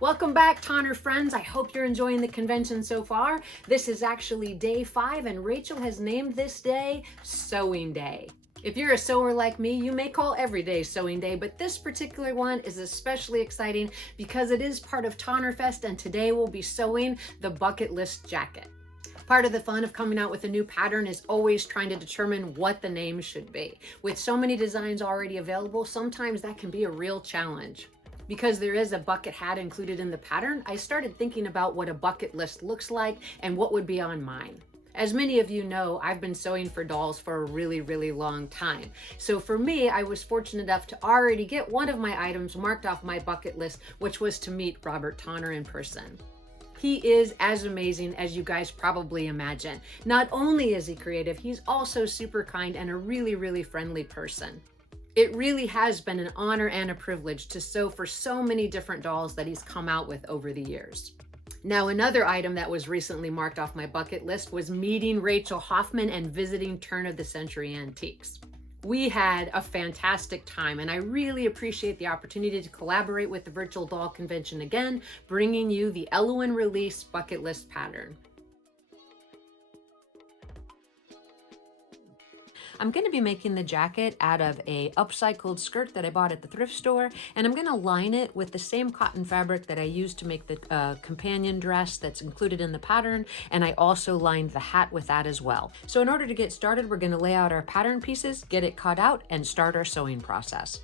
Welcome back, Tonner friends. I hope you're enjoying the convention so far. This is actually day 5, and Rachel has named this day Sewing Day. If you're a sewer like me, you may call every day Sewing Day, but this particular one is especially exciting because it is part of Tonner Fest, and today we'll be sewing the bucket list jacket. Part of the fun of coming out with a new pattern is always trying to determine what the name should be. With so many designs already available, sometimes that can be a real challenge. Because there is a bucket hat included in the pattern, I started thinking about what a bucket list looks like and what would be on mine. As many of you know, I've been sewing for dolls for a really long time. So for me, I was fortunate enough to already get one of my items marked off my bucket list, which was to meet Robert Tonner in person. He is as amazing as you guys probably imagine. Not only is he creative, he's also super kind and a really friendly person. It really has been an honor and a privilege to sew for so many different dolls that he's come out with over the years. Now, another item that was recently marked off my bucket list was meeting Rachel Hoffman and visiting Turn of the Century Antiques. We had a fantastic time, and I really appreciate the opportunity to collaborate with the Virtual Doll Convention again, bringing you the Elowen Release bucket list pattern. I'm going to be making the jacket out of a upcycled skirt that I bought at the thrift store, and I'm going to line it with the same cotton fabric that I used to make the companion dress that's included in the pattern, and I also lined the hat with that as well. So in order to get started, we're going to lay out our pattern pieces, get it cut out, and start our sewing process.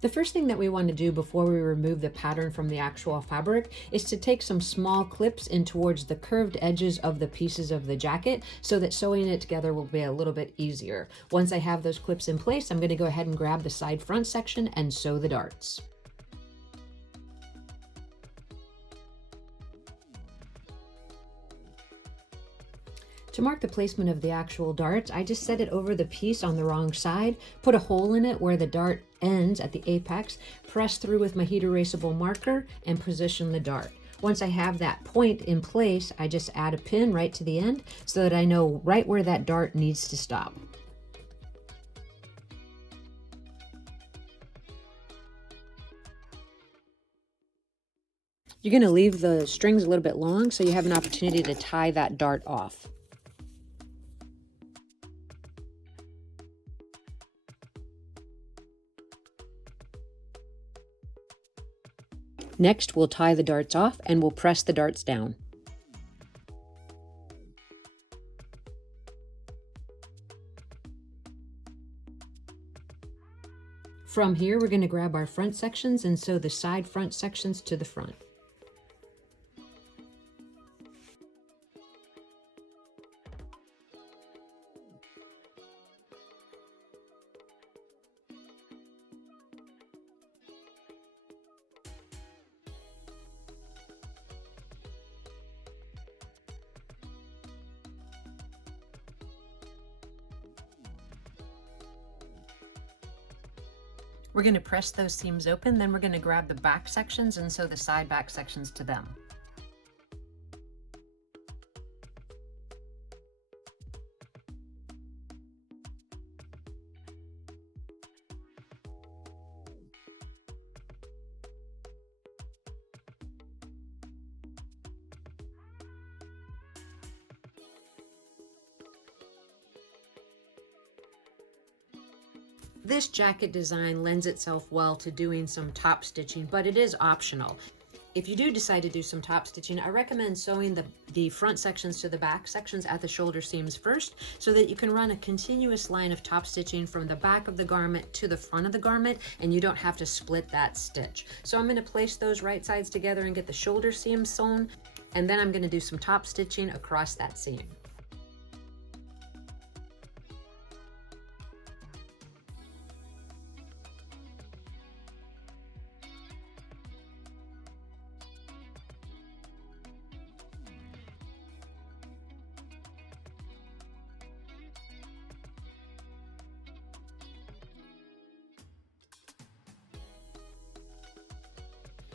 The first thing that we want to do before we remove the pattern from the actual fabric is to take some small clips in towards the curved edges of the pieces of the jacket so that sewing it together will be a little bit easier. Once I have those clips in place, I'm going to go ahead and grab the side front section and sew the darts. To mark the placement of the actual darts, I just set it over the piece on the wrong side, put a hole in it where the dart ends at the apex, press through with my heat erasable marker, and position the dart. Once I have that point in place, I just add a pin right to the end so that I know right where that dart needs to stop. You're going to leave the strings a little bit long so you have an opportunity to tie that dart off. Next, we'll tie the darts off and we'll press the darts down. From here, we're going to grab our front sections and sew the side front sections to the front. We're going to press those seams open, then we're going to grab the back sections and sew the side back sections to them. This jacket design lends itself well to doing some top stitching, but it is optional. If you do decide to do some top stitching, I recommend sewing the front sections to the back sections at the shoulder seams first so that you can run a continuous line of top stitching from the back of the garment to the front of the garment and you don't have to split that stitch. So I'm going to place those right sides together and get the shoulder seams sewn, and then I'm going to do some top stitching across that seam.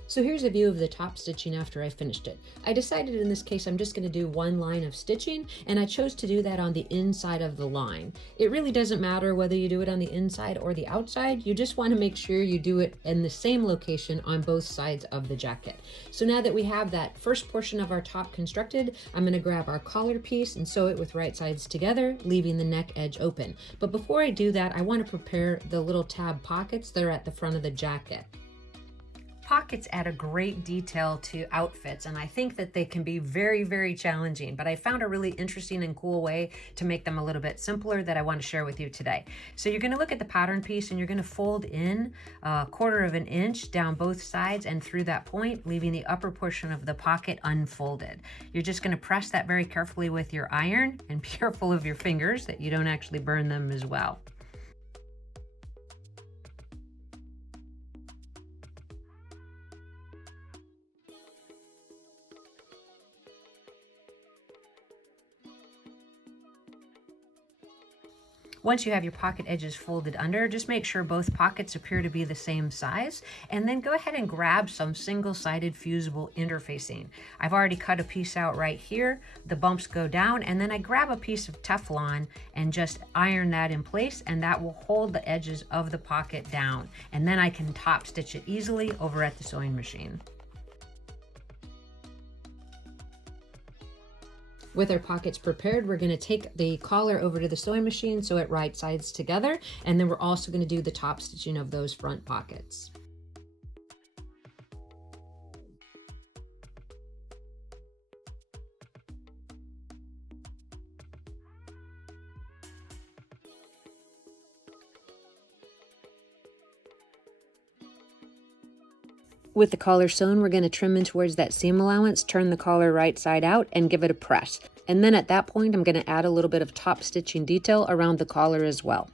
So here's a view of the top stitching after I finished it. I decided in this case I'm just going to do one line of stitching, and I chose to do that on the inside of the line. It really doesn't matter whether you do it on the inside or the outside, you just want to make sure you do it in the same location on both sides of the jacket. So now that we have that first portion of our top constructed, I'm going to grab our collar piece and sew it with right sides together, leaving the neck edge open. But before I do that, I want to prepare the little tab pockets that are at the front of the jacket. Pockets add a great detail to outfits, and I think that they can be very, very challenging, but I found a really interesting and cool way to make them a little bit simpler that I want to share with you today. So you're going to look at the pattern piece and you're going to fold in 1/4 of an inch down both sides and through that point, leaving the upper portion of the pocket unfolded. You're just going to press that very carefully with your iron, and be careful of your fingers that you don't actually burn them as well. Once you have your pocket edges folded under, just make sure both pockets appear to be the same size, and then go ahead and grab some single-sided fusible interfacing. I've already cut a piece out right here. The bumps go down, and then I grab a piece of Teflon and just iron that in place, and that will hold the edges of the pocket down. And then I can top stitch it easily over at the sewing machine. With our pockets prepared, we're going to take the collar over to the sewing machine so it right sides together, and then we're also going to do the top stitching of those front pockets. With the collar sewn, we're going to trim in towards that seam allowance, turn the collar right side out, and give it a press. And then at that point, I'm going to add a little bit of top stitching detail around the collar as well.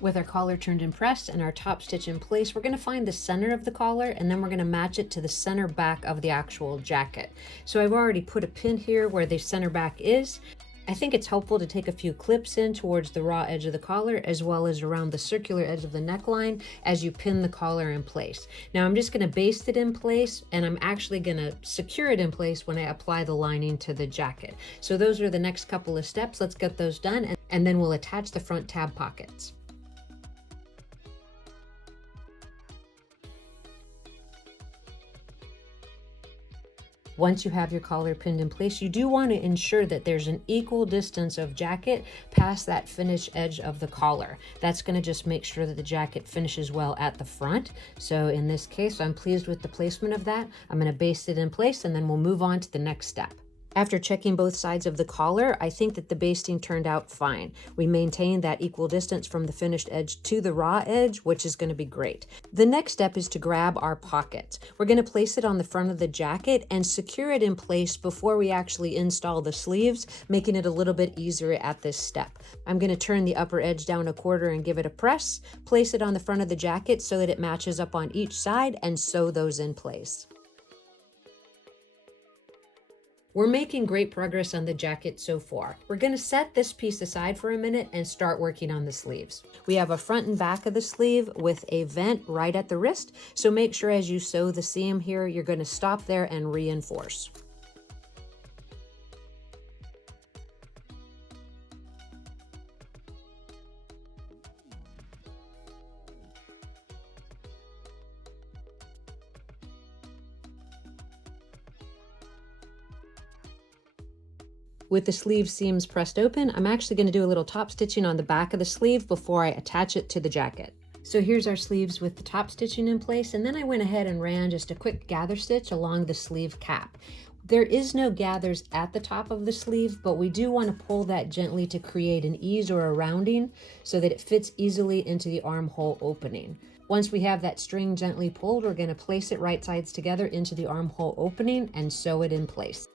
With our collar turned and pressed and our top stitch in place, we're going to find the center of the collar, and then we're going to match it to the center back of the actual jacket. So I've already put a pin here where the center back is. I think it's helpful to take a few clips in towards the raw edge of the collar, as well as around the circular edge of the neckline as you pin the collar in place. Now I'm just going to baste it in place, and I'm actually going to secure it in place when I apply the lining to the jacket. So those are the next couple of steps. Let's get those done, and then we'll attach the front tab pockets. Once you have your collar pinned in place, you do want to ensure that there's an equal distance of jacket past that finished edge of the collar. That's going to just make sure that the jacket finishes well at the front. So in this case, I'm pleased with the placement of that. I'm going to baste it in place, and then we'll move on to the next step. After checking both sides of the collar, I think that the basting turned out fine. We maintained that equal distance from the finished edge to the raw edge, which is going to be great. The next step is to grab our pocket. We're going to place it on the front of the jacket and secure it in place before we actually install the sleeves, making it a little bit easier at this step. I'm going to turn the upper edge down 1/4 and give it a press, place it on the front of the jacket so that it matches up on each side, and sew those in place. We're making great progress on the jacket so far. We're going to set this piece aside for a minute and start working on the sleeves. We have a front and back of the sleeve with a vent right at the wrist, so make sure as you sew the seam here, you're going to stop there and reinforce. With the sleeve seams pressed open, I'm actually going to do a little top stitching on the back of the sleeve before I attach it to the jacket. So here's our sleeves with the top stitching in place, and then I went ahead and ran just a quick gather stitch along the sleeve cap. There is no gathers at the top of the sleeve, but we do want to pull that gently to create an ease or a rounding so that it fits easily into the armhole opening. Once we have that string gently pulled, we're going to place it right sides together into the armhole opening and sew it in place.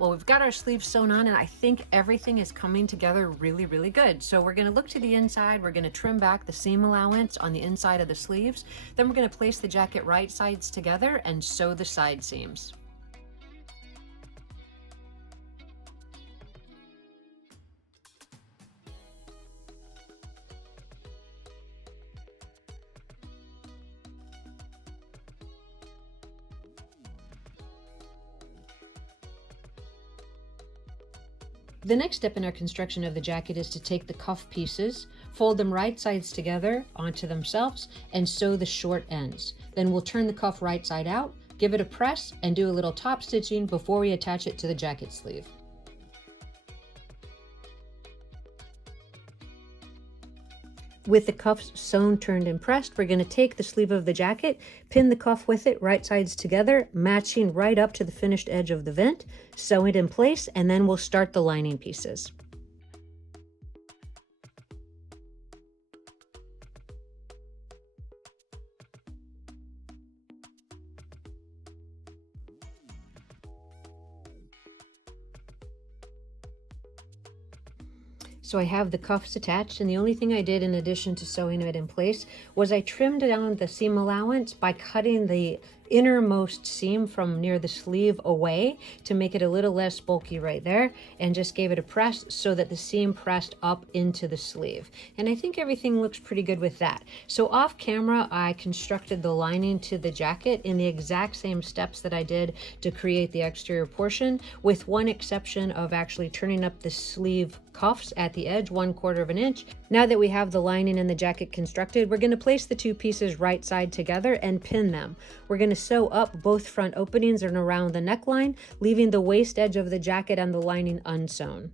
Well, we've got our sleeves sewn on and I think everything is coming together really, really good. So we're gonna look to the inside, we're gonna trim back the seam allowance on the inside of the sleeves. Then we're gonna place the jacket right sides together and sew the side seams. The next step in our construction of the jacket is to take the cuff pieces, fold them right sides together onto themselves, and sew the short ends. Then we'll turn the cuff right side out, give it a press, and do a little top stitching before we attach it to the jacket sleeve. With the cuffs sewn, turned, and pressed, we're going to take the sleeve of the jacket, pin the cuff with it right sides together, matching right up to the finished edge of the vent, sew it in place, and then we'll start the lining pieces. So I have the cuffs attached, and the only thing I did in addition to sewing it in place was I trimmed down the seam allowance by cutting the innermost seam from near the sleeve away to make it a little less bulky right there, and just gave it a press so that the seam pressed up into the sleeve. And I think everything looks pretty good with that. So off camera, I constructed the lining to the jacket in the exact same steps that I did to create the exterior portion, with one exception of actually turning up the sleeve cuffs at the edge 1/4 of an inch. Now that we have the lining and the jacket constructed, we're going to place the two pieces right side together and pin them. We're going to sew up both front openings and around the neckline, leaving the waist edge of the jacket and the lining unsewn.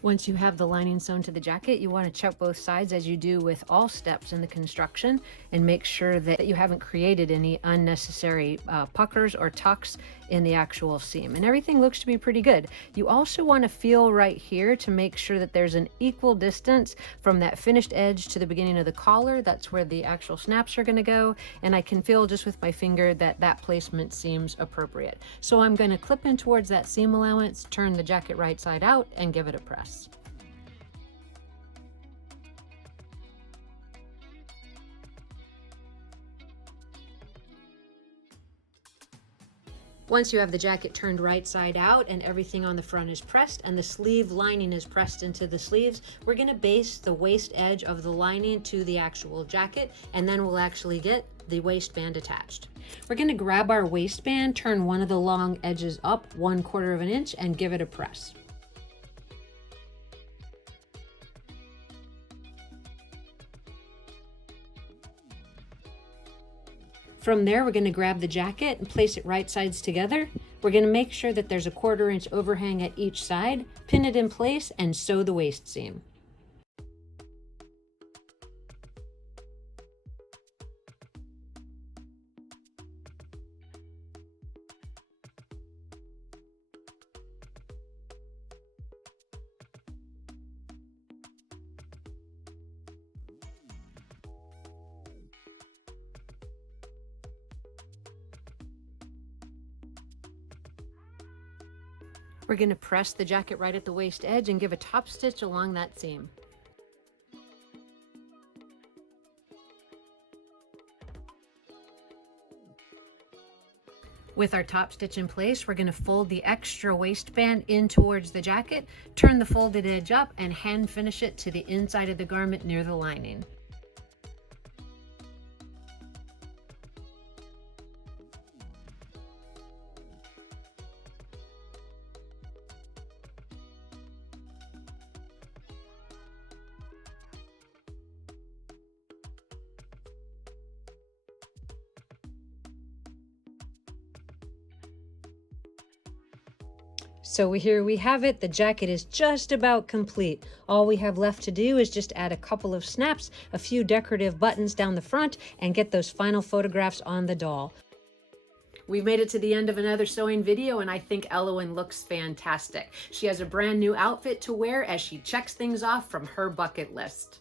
Once you have the lining sewn to the jacket, you want to check both sides as you do with all steps in the construction, and make sure that you haven't created any unnecessary puckers or tucks in the actual seam. And everything looks to be pretty good. You also want to feel right here to make sure that there's an equal distance from that finished edge to the beginning of the collar. That's where the actual snaps are going to go. And I can feel just with my finger that that placement seems appropriate. So I'm going to clip in towards that seam allowance, turn the jacket right side out, and give it a press. Once you have the jacket turned right side out and everything on the front is pressed and the sleeve lining is pressed into the sleeves, we're going to base the waist edge of the lining to the actual jacket, and then we'll actually get the waistband attached. We're going to grab our waistband, turn one of the long edges up 1/4 of an inch, and give it a press. From there, we're going to grab the jacket and place it right sides together. We're going to make sure that there's a 1/4 inch overhang at each side, pin it in place, and sew the waist seam. We're going to press the jacket right at the waist edge and give a top stitch along that seam. With our top stitch in place, we're going to fold the extra waistband in towards the jacket, turn the folded edge up, and hand finish it to the inside of the garment near the lining. So here we have it. The jacket is just about complete. All we have left to do is just add a couple of snaps, a few decorative buttons down the front, and get those final photographs on the doll. We've made it to the end of another sewing video, and I think Elowen looks fantastic. She has a brand new outfit to wear as she checks things off from her bucket list.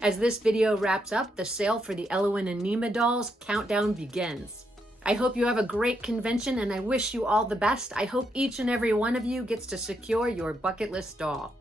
As this video wraps up, the sale for the Elowen and Nima dolls countdown begins. I hope you have a great convention, and I wish you all the best. I hope each and every one of you gets to secure your bucket list doll.